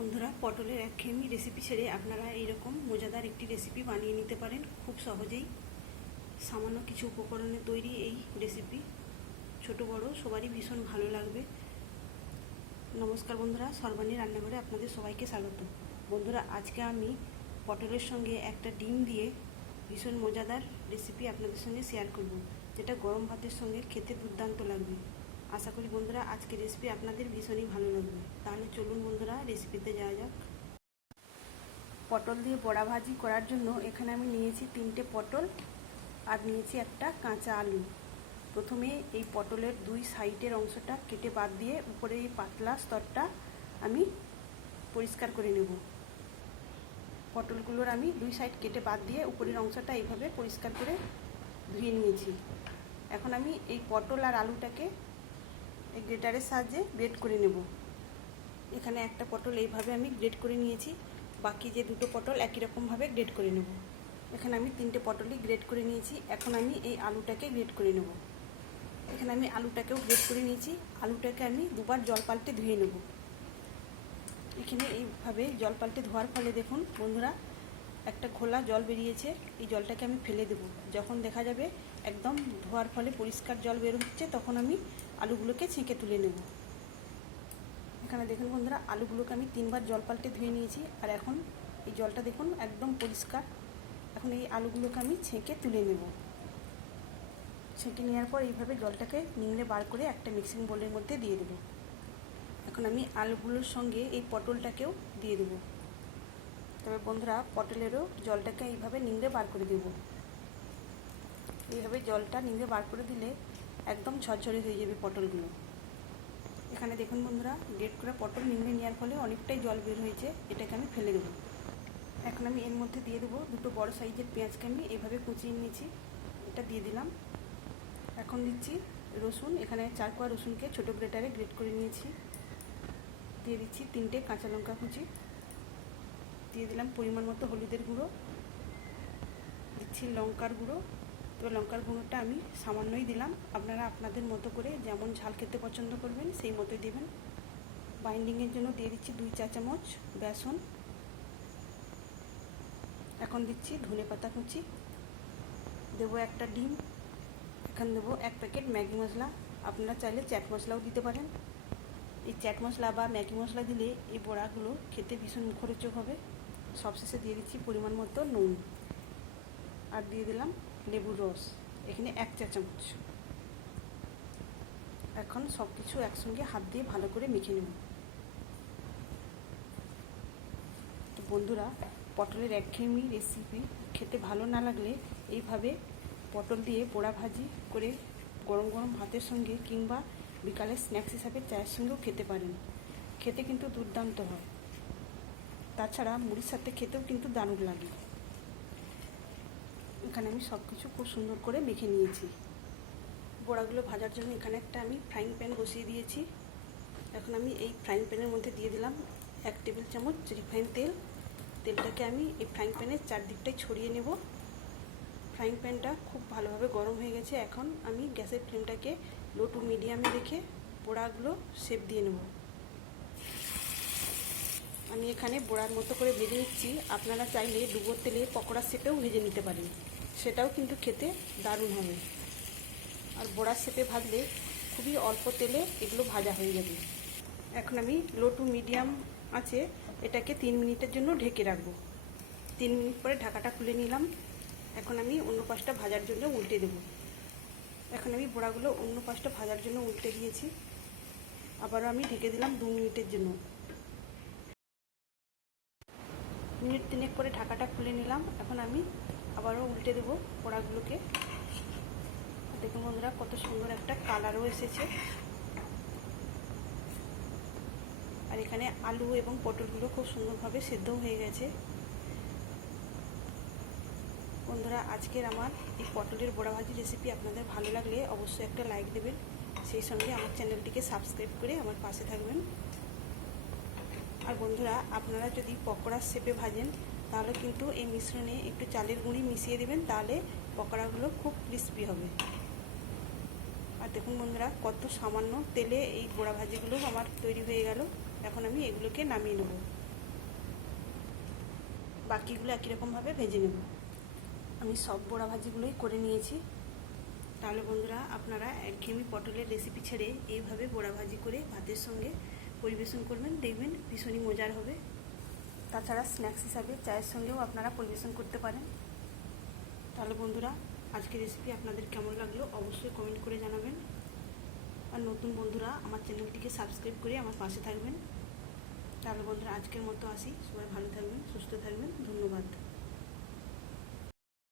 বন্ধুরা, পটলের একঘেয়েমি রেসিপি ছেড়ে আপনারা এইরকম মজাদার একটি রেসিপি বানিয়ে নিতে পারেন খুব সহজেই। সামান্য কিছু উপকরণে তৈরি এই রেসিপি ছোট বড় সবারই ভীষণ ভালো লাগবে। নমস্কার বন্ধুরা, সর্বাণী রান্নাঘরে আপনাদের সবাইকে স্বাগত। বন্ধুরা, আজকে আমি পটলের সঙ্গে একটা ডিম দিয়ে ভীষণ মজাদার রেসিপি আপনাদের সঙ্গে শেয়ার করব, যেটা গরম ভাতের সঙ্গে খেতে দুর্দান্ত লাগবে। আশা করি বন্ধুরা আজকের রেসিপি আপনাদের ভীষণই ভালো লাগবে। তাহলে চলুন বন্ধুরা রেসিপিতে যাওয়া যাক। পটল দিয়ে বড়া ভাজি করার জন্য এখানে আমি নিয়েছি 3টে পটল আর নিয়েছি একটা কাঁচা আলু। প্রথমে এই পটলের দুই সাইডের অংশটা কেটে বাদ দিয়ে উপরে এই পাতলা স্তরটা আমি পরিষ্কার করে নেব। পটলগুলোর আমি দুই সাইড কেটে বাদ দিয়ে উপরের অংশটা এইভাবে পরিষ্কার করে ধুয়ে নিয়েছি। এখন আমি এই পটল আর আলুটাকে এই গ্রেটারের সাহায্যে গ্রেট করে নেব। এখানে একটা পটল এইভাবে আমি গ্রেট করে নিয়েছি, বাকি যে দুটো পটল একই রকমভাবে গ্রেট করে নেব। এখানে আমি 3টে পটলই গ্রেট করে নিয়েছি। এখন আমি এই আলুটাকে গ্রেট করে নেব। এখানে আমি আলুটাকেও গ্রেট করে নিয়েছি। আলুটাকে আমি দুবার জল পাল্টে ধুয়ে নেব। এখানে এইভাবে জল পাল্টে ধোয়ার ফলে দেখুন বন্ধুরা একটা ঘোলা জল বেরিয়েছে। এই জলটাকে আমি ফেলে দেব। যখন দেখা যাবে একদম ধোয়ার ফলে পরিষ্কার জল বের হচ্ছে, তখন আমি আলুগুলোকে ছেঁকে তুলে নেব। এখানে দেখুন বন্ধুরা, আলুগুলোকে আমি 3বার জল পাল্টে ধুয়ে নিয়েছি। আর এখন এই জলটা দেখুন একদম পরিষ্কার। এখন এই আলুগুলোকে আমি ছেঁকে তুলে নেব। ছেঁকে নেওয়ার পর এইভাবে জলটাকে নিংড়ে বার করে একটা মিক্সিং বোলের মধ্যে দিয়ে দেব। এখন আমি আলুগুলোর সঙ্গে এই পটলটাকেও দিয়ে দেব। তবে বন্ধুরা পটলেরও জলটাকে এইভাবে নিংড়ে বার করে দেব। এইভাবে জলটা নিংড়ে বার করে দিলে একদম ঝরঝরে হয়ে যাবে পটলগুলো। এখানে দেখুন বন্ধুরা, গ্রেট করা পটল নিংড়ে নেওয়ার ফলে অনেকটাই জল বের হয়েছে। এটাকে আমি ফেলে দেবো। এখন আমি এর মধ্যে দিয়ে দেবো দুটো বড় সাইজের পেঁয়াজকে আমি এইভাবে কুচিয়ে নিয়েছি, এটা দিয়ে দিলাম। এখন দিচ্ছি রসুন। এখানে 4 কোয়া রসুনকে ছোটো গ্রেটারে গ্রেট করে নিয়েছি। দিয়ে দিচ্ছি 3টে কাঁচা লঙ্কা কুচি। দিয়ে দিলাম পরিমাণ মতো হলুদের গুঁড়ো। দিচ্ছি লঙ্কার গুঁড়ো। তবে লঙ্কার গুঁড়োটা আমি সামান্যই দিলাম, আপনারা আপনাদের মতো করে যেমন ঝাল খেতে পছন্দ করবেন সেই মতোই দেবেন। বাইন্ডিংয়ের জন্য দিয়ে দিচ্ছি 2 চা চামচ বেসন। এখন দিচ্ছি ধনেপাতা কুচি, দেবো একটা ডিম। এখানে দেবো 1 প্যাকেট ম্যাগি মশলা। আপনারা চাইলে চ্যাট মশলাও দিতে পারেন। এই চ্যাট মশলা বা ম্যাগি মশলা দিলে এই বড়াগুলো খেতে ভীষণ মুখরোচক হবে। সবশেষে দিয়ে দিচ্ছি পরিমাণ মতো নুন। আর দিয়ে দিলাম লেবুর রস, এখানে 1 চা চামচ। এখন সব কিছু একসঙ্গে হাত দিয়ে ভালো করে মেখে নেব। তো বন্ধুরা, পটলের একঘেয়েমি রেসিপি খেতে ভালো না লাগলে এইভাবে পটল দিয়ে পোড়া ভাজি করে গরম গরম ভাতের সঙ্গে কিংবা বিকালে স্ন্যাক্স হিসাবে চায়ের সঙ্গেও খেতে পারেন। খেতে কিন্তু দুর্দান্ত হয়। তাছাড়া মুড়ির সাথে খেতেও কিন্তু দারুণ লাগে। এখানে আমি সব কিছু খুব সুন্দর করে মেখে নিয়েছি। বড়াগুলো ভাজার জন্য এখানে একটা আমি ফ্রাইং প্যান বসিয়ে দিয়েছি। এখন আমি এই ফ্রাইং প্যানের মধ্যে দিয়ে দিলাম 1 টেবিল চামচ রিফাইন তেল। তেলটাকে আমি এই ফ্রাইং প্যানের চারদিকটাই ছড়িয়ে নেব। ফ্রাইং প্যানটা খুব ভালোভাবে গরম হয়ে গেছে। এখন আমি গ্যাসের ফ্লেমটাকে লো টু মিডিয়ামে রেখে বড়াগুলো শেপ দিয়ে নেব। আমি এখানে বড়ার মতো করে ভেজে নিচ্ছি। আপনারা চাইলে ডুবোর তেলে পকোড়ার শেপেও ভেজে নিতে পারেন, সেটাও কিন্তু খেতে দারুণ হবে। আর বড়ার শেপে ভাজলে খুবই অল্প তেলে এগুলো ভাজা হয়ে যাবে। এখন আমি লো টু মিডিয়াম আছে এটাকে 3 মিনিটের জন্য ঢেকে রাখবো। 3 মিনিট পরে ঢাকাটা খুলে নিলাম। এখন আমি অন্য পাশটা ভাজার জন্য উল্টে দেব। এখন আমি বড়াগুলো অন্য পাশটা ভাজার জন্য উল্টে দিয়েছি। আবারও আমি ঢেকে দিলাম 2 মিনিটের জন্য। মিনিট 3 পরে ঢাকাটা খুলে নিলাম। এখন আমি আবারও উল্টে দেব বড়াগুলোকে। দেখুন বন্ধুরা, কত সুন্দর একটা কালারও এসেছে। আর এখানে আলু এবং পটলগুলো খুব সুন্দরভাবে সেদ্ধও হয়ে গেছে। বন্ধুরা, আজকের আমার এই পটলের বড়া ভাজি রেসিপি আপনাদের ভালো লাগলে অবশ্যই একটা লাইক দেবেন। সেই সঙ্গে আমার চ্যানেলটিকে সাবস্ক্রাইব করে আমার পাশে থাকবেন। আর বন্ধুরা, আপনারা যদি পকোড়ার শেপে ভাজেন তাহলে কিন্তু এই মিশ্রণে একটু চালের গুঁড়ি মিশিয়ে দেবেন, তাহলে পকোড়াগুলো খুব ক্রিস্পি হবে। আর দেখুন বন্ধুরা, কত সামান্য তেলে এই বড়া ভাজিগুলো আমার তৈরি হয়ে গেল। এখন আমি এগুলোকে নামিয়ে নেব। বাকিগুলো একই রকমভাবে ভেজে নেব। আমি সব বড়া ভাজিগুলোই করে নিয়েছি। তাহলে বন্ধুরা, আপনারা একঘেয়েমি পটলের রেসিপি ছেড়ে এইভাবে বড়া ভাজি করে ভাতের সঙ্গে পরিবেশন করবেন, দেখবেন ভীষণই মজার হবে। তাছাড়া স্ন্যাক্স হিসাবে চায়ের সঙ্গেও আপনারা পরিবেশন করতে পারেন। তাহলে বন্ধুরা, আজকের রেসিপি আপনাদের কেমন লাগলো অবশ্যই কমেন্ট করে জানাবেন। আর নতুন বন্ধুরা আমার চ্যানেলটিকে সাবস্ক্রাইব করে আমার পাশে থাকবেন। তাহলে বন্ধুরা, আজকের মতো আসি। সবাই ভালো থাকবেন, সুস্থ থাকবেন। ধন্যবাদ।